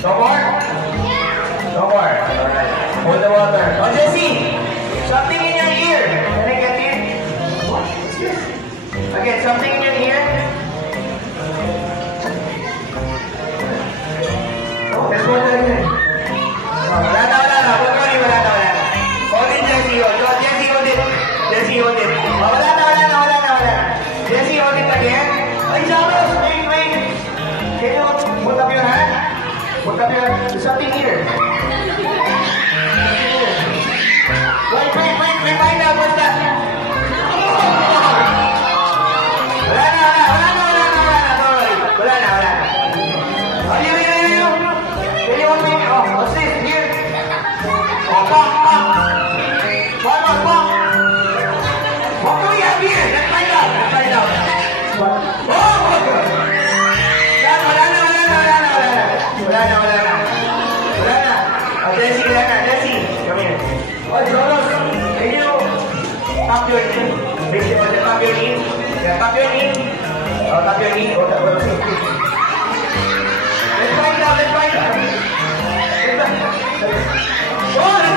No more? No more. Alright. Hold the water. Oh, Jessie! Something in your ear. Can I get it? What? What's this? Again, something in your ear. Oh, there's water in it. Oh, wala na. Wala na. Hold it, Jessie. Jessie, hold it. Jessie, hold it. Oh, wala na. Jessie, hold it again. Ay, Jaros, wait. Can you put up your hand? Put up your hand. There's something here. Wait. Find out what's that? Wala na. Oh, you. Can you hold me? Oh, what's this? Here. Oh, pop. What do we have here? Let's find out. What? Oh! Wala na. Oh, Jessie, come here. Oh, Jonas, can you tap your knee? Tap your knee. Yeah, tap your knee. Oh, tap your knee. Let's find out. Oh,